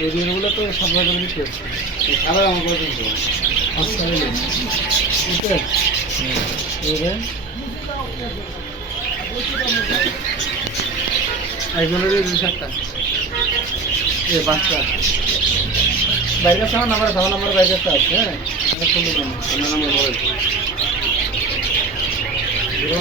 বিয়েরগুলো তো সব রকম নিতে আবার আমার এবার একজনের দুই চারটা এ বাচ্চা। বাইরে আছে আমার নাম্বার আমার নাম্বার বাইরে আছে হ্যাঁ? আমার নাম্বার। বলে জিরো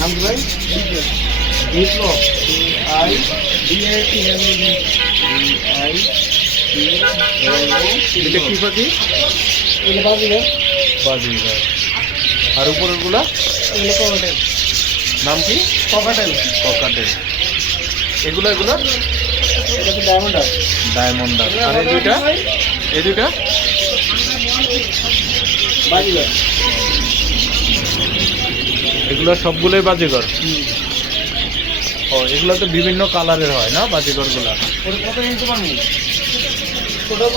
নাম কি ভাই বিপ্লব আই আই এটা কি পাখি এগুলো বাজিলে আর উপরেরগুলা নাম কি ককাটেল ককাটেল এগুলো এগুলো ডায়মন্ড ডায়মন্ড আর এই দুইটা এই দুইটা এগুলো সবগুলোই বাজিগর ও এগুলো তো বিভিন্ন কালারের হয় না বাজিগরগুলা ওর কত নিতে পারব ছোটো